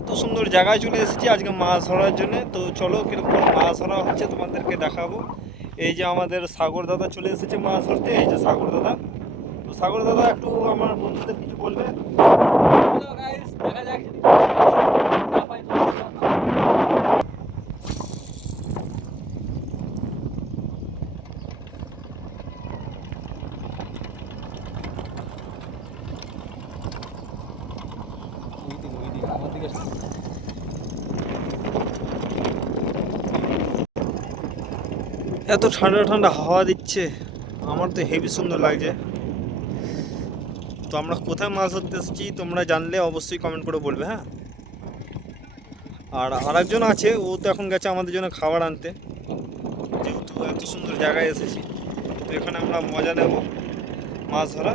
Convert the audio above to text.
এত সুন্দর জায়গায় চলে এসেছি আজকে মাছ ধরার জন্য। তো চলো কিরকম মাছ ধরা হচ্ছে তোমাদেরকে দেখাবো। এই যে আমাদের সাগর দাদা চলে এসেছে মাছ ধরতে, এই যে সাগর দাদা। তো সাগর দাদা একটু আমার বন্ধুদের কিছু বলবে। হ্যালো গাইস, দেখা যাক যদি না পাই তো ওই দিকে আমার দিকে এত ঠান্ডা ঠান্ডা হাওয়া দিচ্ছে, আমার তো হেভি সুন্দর লাগছে। তো আমরা কোথায় মাছ ধরতে এসেছি তোমরা জানলে অবশ্যই কমেন্ট করে বলবে, হ্যাঁ। আর আরেকজন আছে, ও তো এখন গেছে আমাদের জন্য খাবার আনতে। যেহেতু এত সুন্দর জায়গায় এসেছি, তো এখানে আমরা মজা নেব মাছ ধরা।